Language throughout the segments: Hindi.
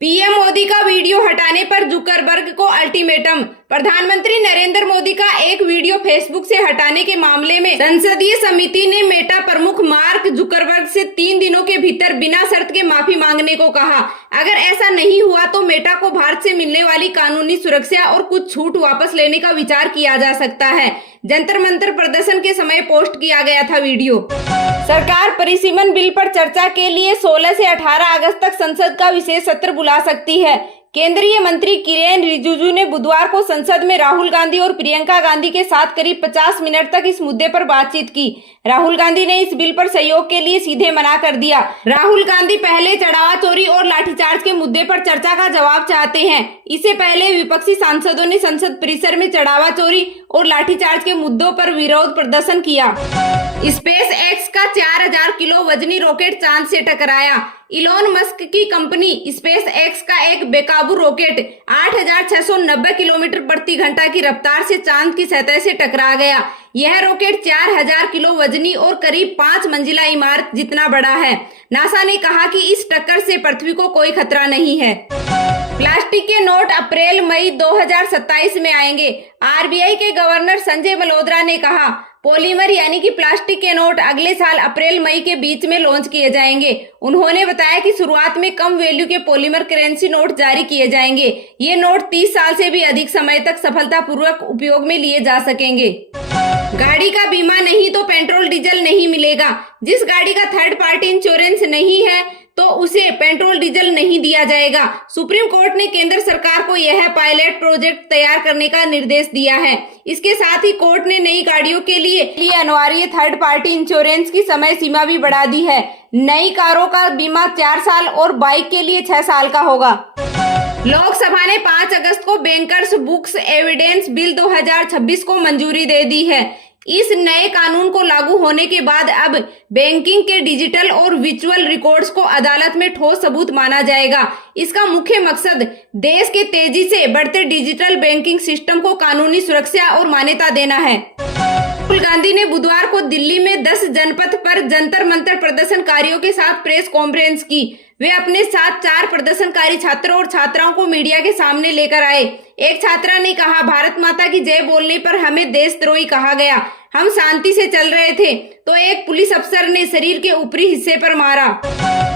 पीएम मोदी का वीडियो हटाने पर जुकरबर्ग को अल्टीमेटम। प्रधानमंत्री नरेंद्र मोदी का एक वीडियो फेसबुक से हटाने के मामले में संसदीय समिति ने मेटा प्रमुख मार्क जुकरबर्ग से 3 दिनों के भीतर बिना शर्त के माफी मांगने को कहा। अगर ऐसा नहीं हुआ तो मेटा को भारत से मिलने वाली कानूनी सुरक्षा और कुछ छूट वापस लेने का विचार किया जा सकता है। जंतर मंतर प्रदर्शन के समय पोस्ट किया गया था वीडियो। सरकार परिसीमन बिल पर चर्चा के लिए 16 से 18 अगस्त तक संसद का विशेष सत्र बुला सकती है। केंद्रीय मंत्री किरेन रिजिजू ने बुधवार को संसद में राहुल गांधी और प्रियंका गांधी के साथ करीब 50 मिनट तक इस मुद्दे पर बातचीत की। राहुल गांधी ने इस बिल पर सहयोग के लिए सीधे मना कर दिया। राहुल गांधी पहले चढ़ावा चोरी और लाठीचार्ज के मुद्दे पर चर्चा का जवाब चाहते हैं। इससे पहले विपक्षी सांसदों ने संसद परिसर में चढ़ावा चोरी और लाठीचार्ज के मुद्दों पर विरोध प्रदर्शन किया। स्पेस एक्स का 4000 किलो वजनी रॉकेट चांद से टकराया। इलॉन मस्क की कंपनी स्पेस एक्स का एक बेकाबू रॉकेट 8690 किलोमीटर प्रति घंटा की रफ्तार से चांद की सतह से टकरा गया। यह रॉकेट 4000 किलो वजनी और करीब 5 मंजिला इमारत जितना बड़ा है। नासा ने कहा कि इस टक्कर से पृथ्वी को कोई खतरा नहीं है। प्लास्टिक के नोट अप्रैल मई 2027 में आएंगे। आरबीआई के गवर्नर संजय मल्होत्रा ने कहा, पॉलीमर यानी कि प्लास्टिक के नोट अगले साल अप्रैल मई के बीच में लॉन्च किए जाएंगे। उन्होंने बताया कि शुरुआत में कम वैल्यू के पॉलीमर करेंसी नोट जारी किए जाएंगे। ये नोट 30 साल से भी अधिक समय तक सफलतापूर्वक उपयोग में लिए जा सकेंगे। गाड़ी का बीमा नहीं तो पेट्रोल डीजल नहीं मिलेगा। जिस गाड़ी का थर्ड पार्टी इंश्योरेंस नहीं है तो उसे पेट्रोल डीजल नहीं दिया जाएगा। सुप्रीम कोर्ट ने केंद्र सरकार को यह पायलट प्रोजेक्ट तैयार करने का निर्देश दिया है। इसके साथ ही कोर्ट ने नई गाड़ियों के लिए अनिवार्य थर्ड पार्टी इंश्योरेंस की समय सीमा भी बढ़ा दी है। नई कारों का बीमा 4 साल और बाइक के लिए 6 साल का होगा। लोकसभा ने 5 अगस्त को बैंकर्स बुक्स एविडेंस बिल 2026 को मंजूरी दे दी है। इस नए कानून को लागू होने के बाद अब बैंकिंग के डिजिटल और वर्चुअल रिकॉर्ड्स को अदालत में ठोस सबूत माना जाएगा। इसका मुख्य मकसद देश के तेजी से बढ़ते डिजिटल बैंकिंग सिस्टम को कानूनी सुरक्षा और मान्यता देना है। राहुल गांधी ने बुधवार को दिल्ली में 10 जनपथ पर जंतर मंतर प्रदर्शनकारियों के साथ प्रेस कॉन्फ्रेंस की। वे अपने साथ 4 प्रदर्शनकारी छात्रों और छात्राओं को मीडिया के सामने लेकर आए। एक छात्रा ने कहा, भारत माता की जय बोलने पर हमें देशद्रोही कहा गया। हम शांति से चल रहे थे तो एक पुलिस अफसर ने शरीर के ऊपरी हिस्से पर मारा।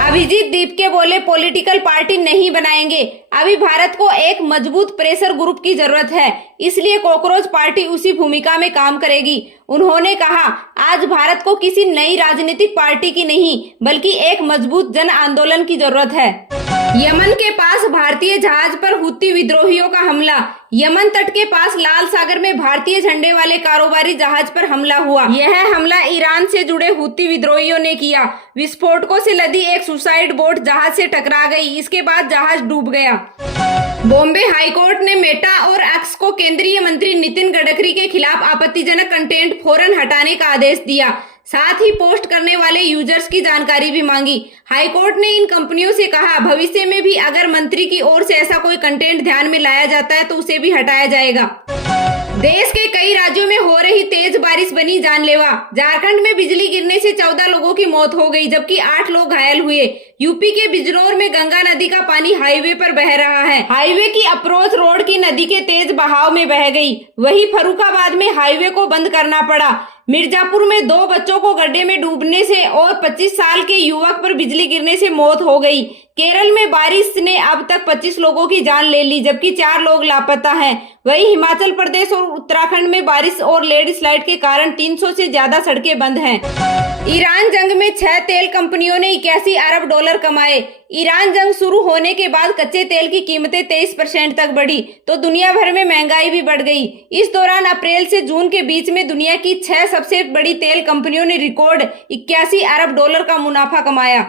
अभिजीत दीपके बोले, पॉलिटिकल पार्टी नहीं बनाएंगे। अभी भारत को एक मजबूत प्रेशर ग्रुप की जरूरत है, इसलिए कॉकरोच पार्टी उसी भूमिका में काम करेगी। उन्होंने कहा, आज भारत को किसी नई राजनीतिक पार्टी की नहीं बल्कि एक मजबूत जन आंदोलन की जरूरत है। यमन के पास भारतीय जहाज पर हुती विद्रोहियों का हमला। यमन तट के पास लाल सागर में भारतीय झंडे वाले कारोबारी जहाज पर हमला हुआ। यह हमला ईरान से जुड़े हुती विद्रोहियों ने किया। विस्फोटकों से लदी एक सुसाइड बोट जहाज से टकरा गई। इसके बाद जहाज डूब गया। बॉम्बे हाईकोर्ट ने मेटा और एक्स को केंद्रीय मंत्री नितिन गडकरी के खिलाफ आपत्तिजनक कंटेंट फौरन हटाने का आदेश दिया। साथ ही पोस्ट करने वाले यूजर्स की जानकारी भी मांगी। हाईकोर्ट ने इन कंपनियों से कहा, भविष्य में भी अगर मंत्री की ओर से ऐसा कोई कंटेंट ध्यान में लाया जाता है तो उसे भी हटाया जाएगा। देश के कई राज्यों में हो रही तेज बारिश बनी जानलेवा। झारखंड में बिजली गिरने से 14 लोगों की मौत हो गई जबकि 8 लोग घायल हुए। यूपी के बिजनौर में गंगा नदी का पानी हाईवे पर बह रहा है। हाईवे की अप्रोच रोड की नदी के तेज बहाव में बह गई। वहीं फर्रुखाबाद में हाईवे को बंद करना पड़ा। मिर्जापुर में 2 बच्चों को गड्ढे में डूबने से और 25 साल के युवक पर बिजली गिरने से मौत हो गई। केरल में बारिश ने अब तक 25 लोगों की जान ले ली जबकि 4 लोग लापता हैं। वहीं हिमाचल प्रदेश और उत्तराखंड में बारिश और लैंडस्लाइड के कारण 300 से ज्यादा सड़कें बंद हैं। ईरान जंग में 6 तेल कंपनियों ने 81 अरब डॉलर कमाए। ईरान जंग शुरू होने के बाद कच्चे तेल की कीमतें 23% तक बढ़ी तो दुनिया भर में महंगाई भी बढ़ गई। इस दौरान अप्रैल से जून के बीच में दुनिया की 6 सबसे बड़ी तेल कंपनियों ने रिकॉर्ड 81 अरब डॉलर का मुनाफा कमाया।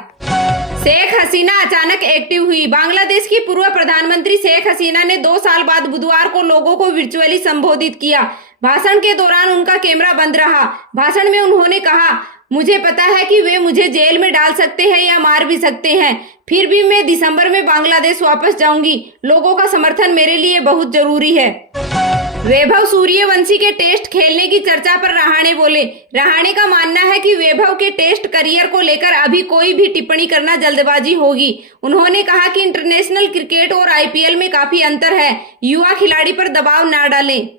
शेख हसीना अचानक एक्टिव हुई। बांग्लादेश की पूर्व प्रधानमंत्री शेख हसीना ने 2 साल बाद बुधवार को लोगों को वर्चुअली संबोधित किया। भाषण के दौरान उनका कैमरा बंद रहा। भाषण में उन्होंने कहा, मुझे पता है कि वे मुझे जेल में डाल सकते हैं या मार भी सकते हैं, फिर भी मैं दिसंबर में बांग्लादेश वापस जाऊंगी। लोगों का समर्थन मेरे लिए बहुत जरूरी है। वैभव सूर्यवंशी के टेस्ट खेलने की चर्चा पर रहाणे बोले। रहाणे का मानना है कि वैभव के टेस्ट करियर को लेकर अभी कोई भी टिप्पणी करना जल्दबाजी होगी। उन्होंने कहा कि इंटरनेशनल क्रिकेट और आईपीएल में काफी अंतर है, युवा खिलाड़ी पर दबाव ना डालें।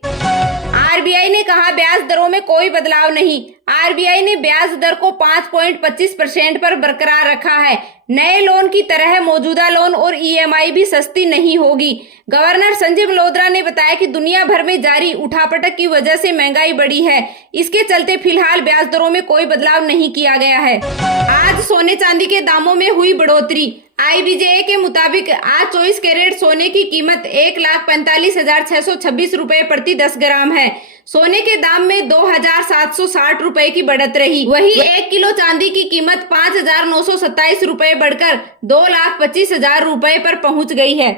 आरबीआई ने कहा ब्याज दरों में कोई बदलाव नहीं। आरबीआई ने ब्याज दर को 5.25% पर बरकरार रखा है। नए लोन की तरह मौजूदा लोन और ईएमआई भी सस्ती नहीं होगी। गवर्नर संजय मल्होत्रा ने बताया कि दुनिया भर में जारी उठापटक की वजह से महंगाई बढ़ी है, इसके चलते फिलहाल ब्याज दरों में कोई बदलाव नहीं किया गया है। आज सोने चांदी के दामों में हुई बढ़ोतरी। आईबीजेए के मुताबिक आज 24 कैरेट सोने की कीमत 1,45,626 रुपए प्रति 10 ग्राम है। सोने के दाम में 2,760 रुपए की बढ़त रही। वहीं 1 किलो चांदी की कीमत 5,927 रुपए बढ़कर 2,25,000 रुपए पर पहुंच गई है।